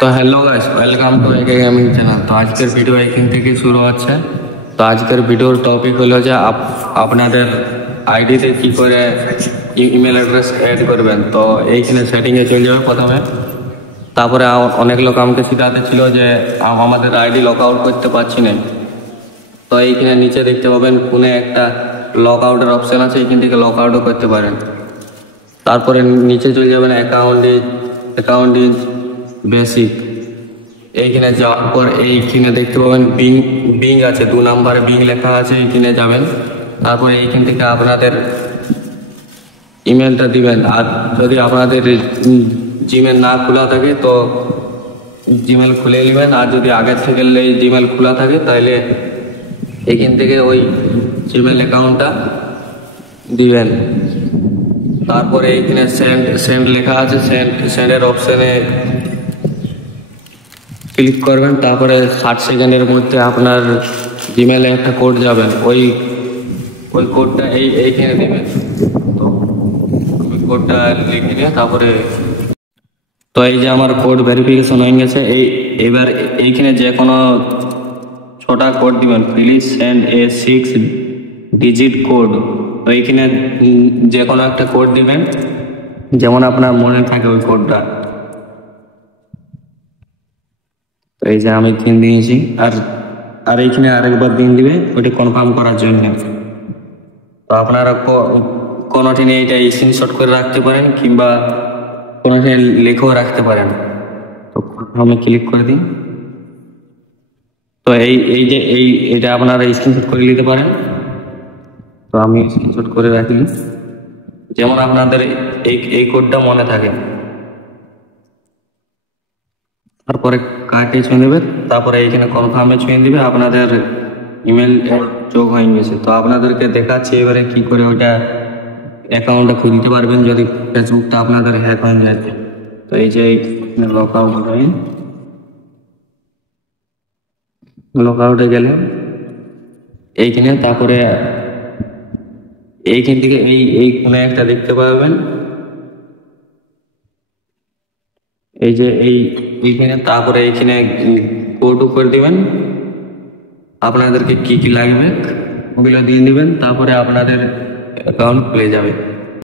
তো hello guys, welcome to একে gaming channel. তো আজকের ভিডিও এখান থেকে শুরু হচ্ছে। তো আজকের ভিডিওর টপিক হলো যে আপনাদের আইডিতে কি করে ইমেল অ্যাড্রেস অ্যাড করবেন। তো এইখানে সেটিংয়ে চলে যাবে প্রথমে। তারপরে অনেক লোক আমাকে শিখাতে ছিল যে আমাদের আইডি লগ আউট করতে পারছি না। তো এইখানে নিচে দেখতে পাবেন কোনে একটা লগ আউটের অপশান আছে, এইখান থেকে লগ আউটও করতে পারেন। তারপরে নিচে চলে যাবেন অ্যাকাউন্ট ইজ বেসিক। এইখানে যাওয়ার পর এইখানে দেখতে পাবেন বিং বিং আছে, 2 নম্বরে বিং লেখা আছে, এইখানে যাবেন। তারপরে এইখান থেকে আপনাদের ইমেলটা দিবেন। আর যদি আপনাদের জিমেল না খোলা থাকে তো জিমেল খুলে নেবেন। আর যদি আগের থেকে জিমেল খোলা থাকে তাহলে এইখান থেকে ওই জিমেল অ্যাকাউন্টটা দিবেন। তারপরে এইখানে সেন্ড লেখা আছে, সেন্ডের অপশানে ক্লিক করবেন। তারপরে 60 সেকেন্ডের মধ্যে আপনার জিমেলে একটা কোড যাবেন, ওই কোডটা এইখানে দেবেন। তো আমি কোডটা লিখে নিয়ে তারপরে তো এই যে আমার কোড ভেরিফিকেশন হয়ে গেছে। এবার এইখানে যে কোনো 6টা কোড দিবেন। Please send A 6 digit code. তো এইখানে যে কোনো একটা কোড দিবেন, যেমন আপনার মনে থাকে ওই কোডটা। তো এই যে আমি 3 দিয়েছি। আর এইখানে আরেকবার দিন দিবে ওইটা কনফার্ম করার জন্য। তো আপনারা কোনোটি এইটা স্ক্রিনশট করে রাখতে পারেন কিংবা কোনোটি লিখেও রাখতে পারেন। তো আমি ক্লিক করে দিই। তো এইটা আপনারা স্ক্রিনশট করে নিতে পারেন। তো আমি স্ক্রিনশট করে রাখি, যেমন আপনাদের এই কোডটা মনে থাকে। তারপরে কার্ডে ছুঁয়ে দেবে, তারপরে এইখানে কনফার্মে ছুঁয়ে দিবে। আপনাদের ইমেল যোগ হয়ে গেছে। তো আপনাদেরকে দেখাচ্ছি এবারে কি করে ওটা অ্যাকাউন্টটা খুলতে পারবেন যদি ফেসবুকটা আপনাদের হ্যাক হয়ে যায়। তো এই যে লগ আউটে গেলে এইখানে, তারপরে এইখান থেকে এই কোণে একটা দেখতে পাবেন, এই যে এইখানে। তারপরে এইখানে কোড করে দিবেন। আপনাদেরকে কি কি লাগবে ওগুলো দিয়ে দিবেন, তারপরে আপনাদের অ্যাকাউন্ট খুলে যাবে।